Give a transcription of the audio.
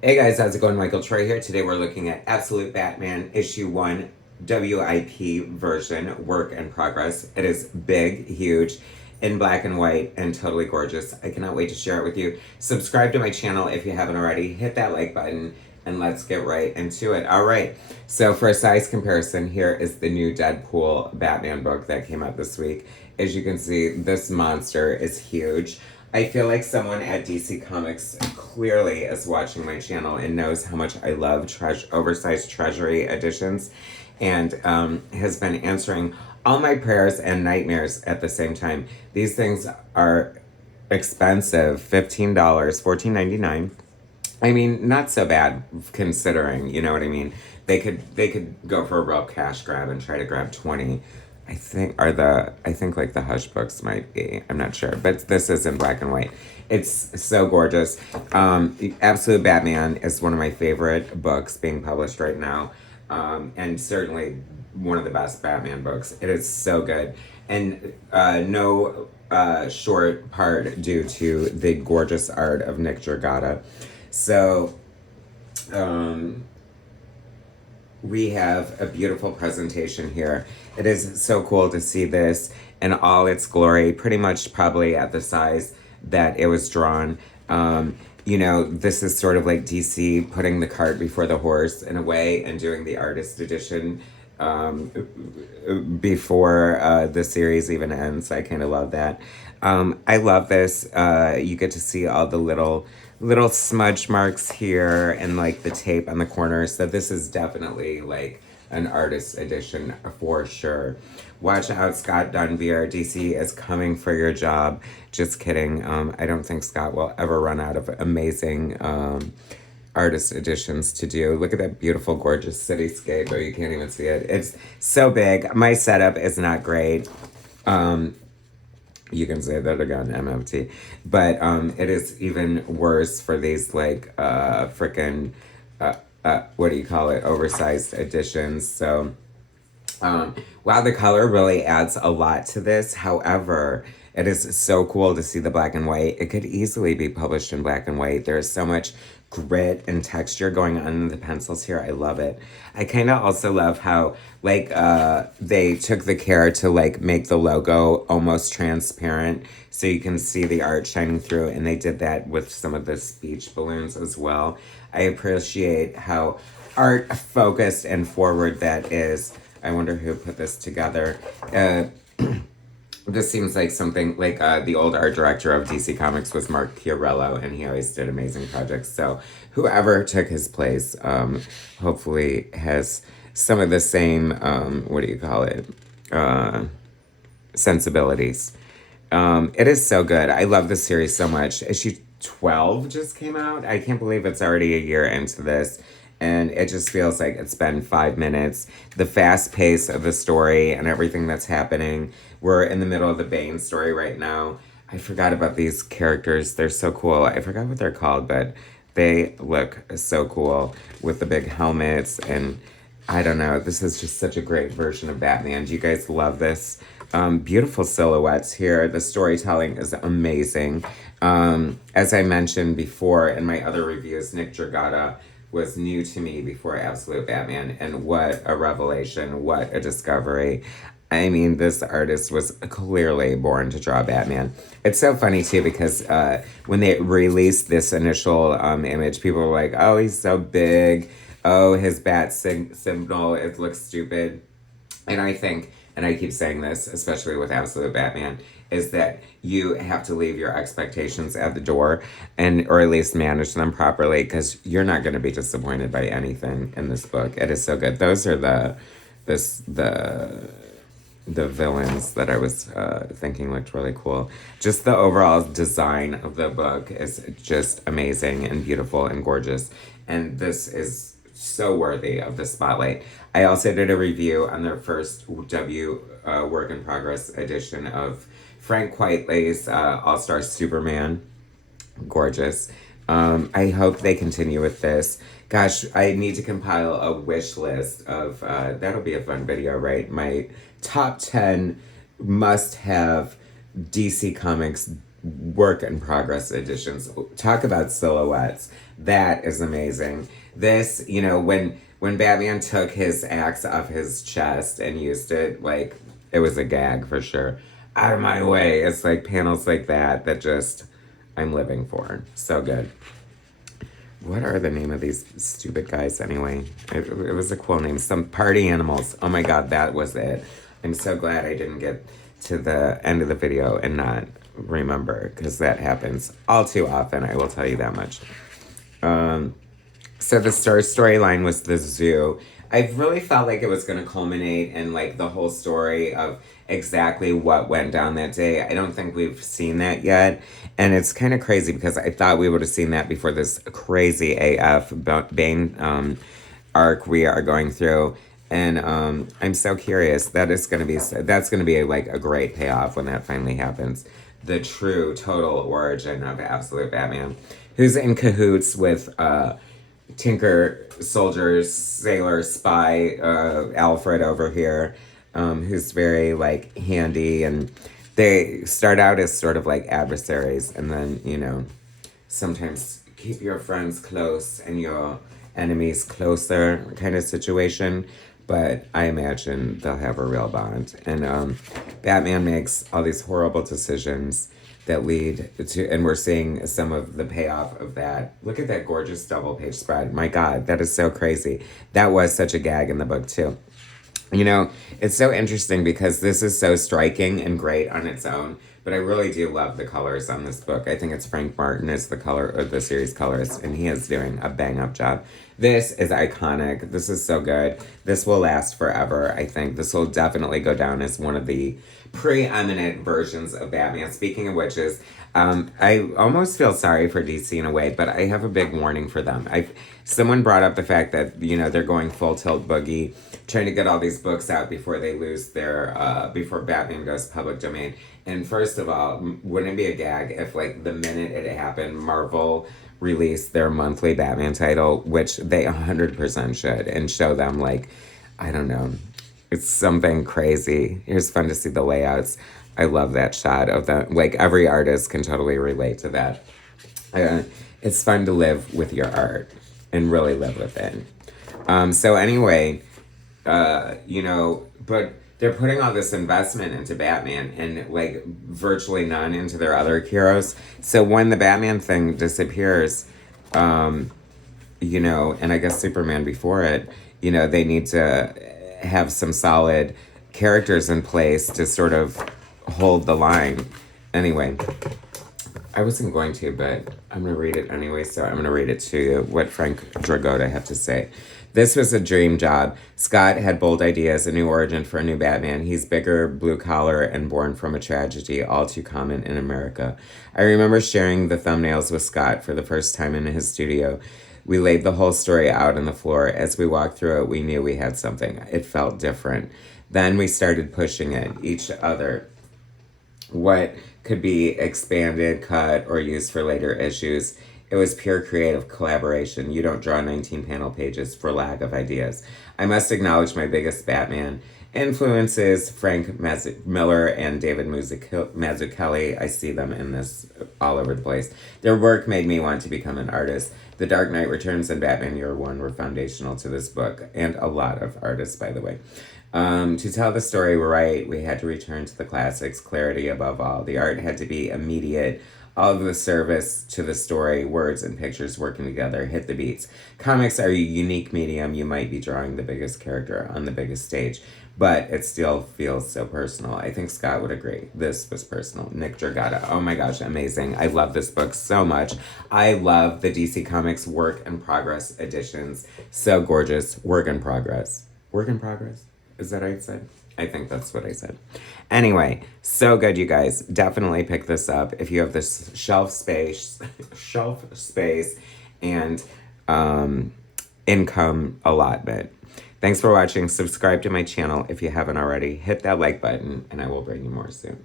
Hey guys, how's it going? Michael Troy here. Today we're looking at Absolute Batman Issue 1 WIP version, Work in Progress. It is big, huge, in black and white, and totally gorgeous. I cannot wait to share it with you. Subscribe to my channel if you haven't already. Hit that like button, and let's get right into it. All right, so for a size comparison, here is the new Deadpool Batman book that came out this week. As you can see, this monster is huge. I feel like someone at DC Comics clearly is watching my channel and knows how much I love oversized treasury editions, and has been answering all my prayers and nightmares at the same time. These things are expensive, $15, $14.99. I mean, not so bad considering, you know what I mean? They could go for a real cash grab and try to grab 20. I think like the Hush books might be. I'm not sure, but this is in black and white. It's so gorgeous. Absolute Batman is one of my favorite books being published right now, and certainly one of the best Batman books. It is so good, and no short part due to the gorgeous art of Nick Dragata. So, um, we have a beautiful presentation here. It is so cool to see this in all its glory, pretty much probably at the size that it was drawn. This is sort of like DC putting the cart before the horse in a way and doing the artist edition um, before the series even ends. I kind of love that. I love this. You get to see all the little smudge marks here and like the tape on the corners. So this is definitely like an artist edition for sure. Watch out, Scott Dunbier. DC is coming for your job. Just kidding. I don't think Scott will ever run out of amazing artist editions to do. Look at that beautiful, gorgeous cityscape. Oh, you can't even see it. It's so big. My setup is not great. Um, you can say that again, MFT. But it is even worse for these like freaking what do you call it? Oversized editions. So wow, the color really adds a lot to this. However, it is so cool to see the black and white. It could easily be published in black and white. There's so much grit and texture going on in the pencils here. I love it. I kind of also love how like they took the care to like make the logo almost transparent so you can see the art shining through, and they did that with some of the speech balloons as well. I appreciate how art focused and forward that is. I wonder who put this together. This seems like something like the old art director of DC Comics was Mark Chiarello, and he always did amazing projects. So whoever took his place, hopefully has some of the same, what do you call it, sensibilities. It is so good. I love this series so much. Issue 12 just came out. I can't believe it's already a year into this. And it just feels like it's been 5 minutes. The fast pace of the story and everything that's happening. We're in the middle of the Bane story right now. I forgot about these characters. They're so cool. I forgot what they're called, but they look so cool with the big helmets. And I don't know. This is just such a great version of Batman. Do you guys love this? Beautiful silhouettes here. The storytelling is amazing. As I mentioned before in my other reviews, Nick Dragata was new to me before Absolute Batman, and what a revelation, what a discovery. I mean, this artist was clearly born to draw Batman. It's so funny too because when they released this initial image, people were like, "Oh, he's so big. Oh, his symbol, it looks stupid." And I think, and I keep saying this, especially with Absolute Batman, is that you have to leave your expectations at the door, and or at least manage them properly, because you're not going to be disappointed by anything in this book. It is so good. Those are this the villains that I was thinking looked really cool. Just the overall design of the book is just amazing and beautiful and gorgeous, and this is so worthy of the spotlight. I also did a review on their first Work in Progress edition of Frank Quitely's All Star Superman. Gorgeous. I hope they continue with this. Gosh, I need to compile a wish list of, that'll be a fun video, right? My top 10 must have DC Comics work in progress editions. Talk about silhouettes. That is amazing. This, you know, when Batman took his axe off his chest and used it, like, it was a gag for sure. Out of my way. It's like panels like that that just I'm living for. So good. What are the name of these stupid guys anyway? It was a cool name. Some party animals. Oh my god, that was it. I'm so glad I didn't get to the end of the video and not remember, because that happens all too often, I will tell you that much. So the storyline was the zoo. I really felt like it was going to culminate in like the whole story of exactly what went down that day. I don't think we've seen that yet. And it's kind of crazy because I thought we would have seen that before this crazy AF Bane arc we are going through. And I'm so curious. That's going to be like a great payoff when that finally happens. The true total origin of Absolute Batman, who's in cahoots with Tinker, Soldier, Sailor, Spy, Alfred over here, who's very like handy, and they start out as sort of like adversaries, and then, you know, sometimes keep your friends close and your enemies closer kind of situation. But I imagine they'll have a real bond. And Batman makes all these horrible decisions that lead to, and we're seeing some of the payoff of that. Look at that gorgeous double page spread. My God, that is so crazy. That was such a gag in the book too. You know, it's so interesting because this is so striking and great on its own, but I really do love the colors on this book. I think it's Frank Martin is the series colorist, and he is doing a bang up job. This is iconic. This is so good. This will last forever. I think this will definitely go down as one of the preeminent versions of Batman. Speaking of witches, I almost feel sorry for DC in a way, but I have a big warning for them. Someone brought up the fact that, you know, they're going full tilt boogie, trying to get all these books out before they lose their, before Batman goes public domain. And first of all, wouldn't it be a gag if, like, the minute it happened, Marvel released their monthly Batman title, which they 100% should, and show them, like, I don't know, it's something crazy. It's fun to see the layouts. I love that shot of the, like, every artist can totally relate to that. It's fun to live with your art and really live with it. So anyway, you know, but they're putting all this investment into Batman and like virtually none into their other heroes. So when the Batman thing disappears, you know, and I guess Superman before it, you know, they need to have some solid characters in place to sort of hold the line. Anyway, I wasn't going to, but I'm going to read it anyway, so I'm going to read it to you, what Frank Dragotta had to say. This was a dream job. Scott had bold ideas, a new origin for a new Batman. He's bigger, blue-collar, and born from a tragedy all too common in America. I remember sharing the thumbnails with Scott for the first time in his studio. We laid the whole story out on the floor. As we walked through it, we knew we had something. It felt different. Then we started pushing it, each other. What could be expanded, cut, or used for later issues. It was pure creative collaboration. You don't draw 19 panel pages for lack of ideas. I must acknowledge my biggest Batman influences, Frank Miller and David Mazzucchelli. I see them in this all over the place. Their work made me want to become an artist. The Dark Knight Returns and Batman Year One were foundational to this book, and a lot of artists, by the way. To tell the story right, we had to return to the classics, clarity above all. The art had to be immediate. All of the service to the story, words and pictures working together, hit the beats. Comics are a unique medium. You might be drawing the biggest character on the biggest stage, but it still feels so personal. I think Scott would agree. This was personal. Nick Dragotta. Oh my gosh, amazing. I love this book so much. I love the DC Comics Work in Progress editions. So gorgeous. Work in progress. Work in progress? Is that what I said? I think that's what I said. Anyway, so good, you guys. Definitely pick this up if you have this shelf space and income allotment. Thanks for watching. Subscribe to my channel if you haven't already. Hit that like button, and I will bring you more soon.